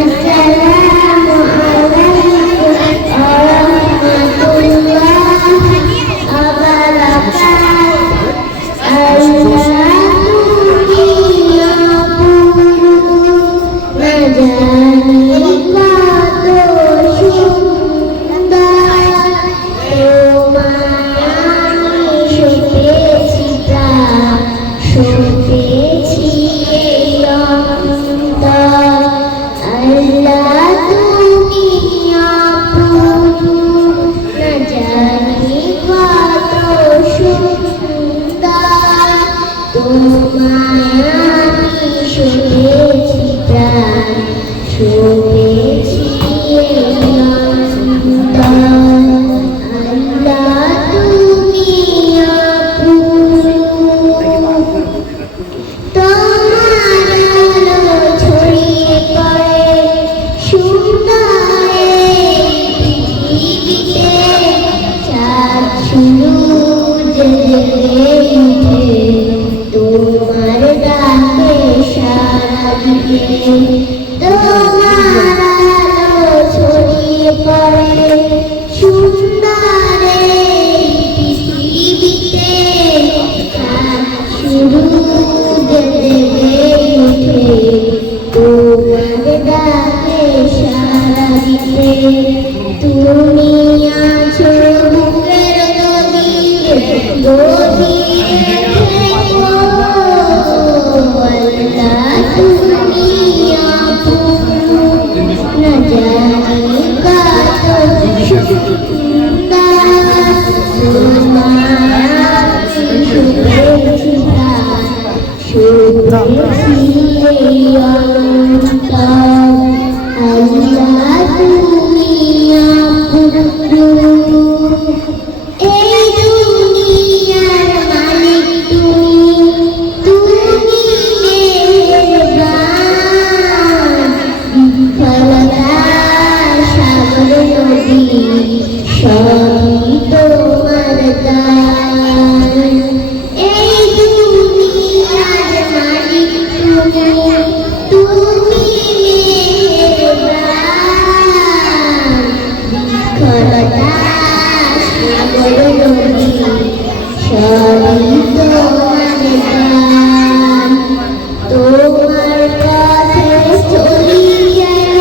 আসসালামু আলাইকুম ওয়া রাহমাতুল্লাহি ওয়া বারাকাতুহু। আল্লাহ তুমি অপূর্ব, না জানি কত সুন্দর, তোমায় আমি সপেছি প্রাণ, সপেছি এই অন্তর। আল্লাহ তুমি অপূর্ব, না জানি কত সুন্দর, তোমায় আমি সপেছি প্রাণ, সপেছি এই অন্তর। আল্লাহ তুমি অপূর্ব, তোমার আলো ছড়িয়ে পড়ে সুন্দর এই পৃথিবীতে, চাঁদ সূরজ জেগে উঠে তোমার ডাকে সাড়া দিতে। তোমার আলো ছড়িয়ে পড়ে সুন্দর এই পৃথিবীতে, চাঁদ সূরজ জেগে উঠে তোমার ডাকে সাড়া দিতে। তুমি আছো বুকের গভীরে গভীরে থেকো, আল্লাহ তুমি অপূর্ব, না জানি কত সুন্দর, তোমায় আমি সপেছি প্রাণ, সপেছি এই অন্তর। আল্লাহ তুমি অপূর্ব, এই দুনিয়ার মালিক তুমি, তুমি মেহেরবান, বিফলতা সাগর নদী সবই তোমার দান। এই দুনিয়ার মালিক তুমি, তুমি মেহেরবান, বিফলতা সাগর নদী সবই তোমার দান। তোমার পথে চলি যেন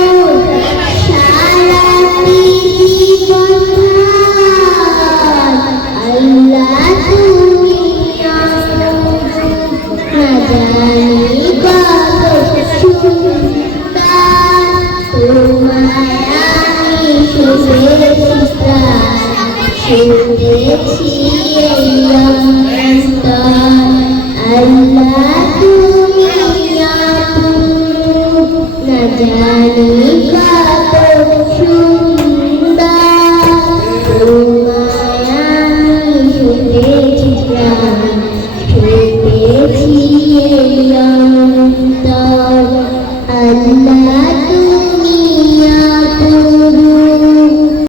সারা জীবন, আল্লাহ তুমি অপূর্ব, না জানি কত সুন্দর, তোমায় আমি সপেছি প্রাণ, সপেছি এই অন্তর। আল্লাহ তুমি অপূর্ব, না জানি কত সুন্দর, তোমায় আমি সপেছি প্রাণ, সপেছি এই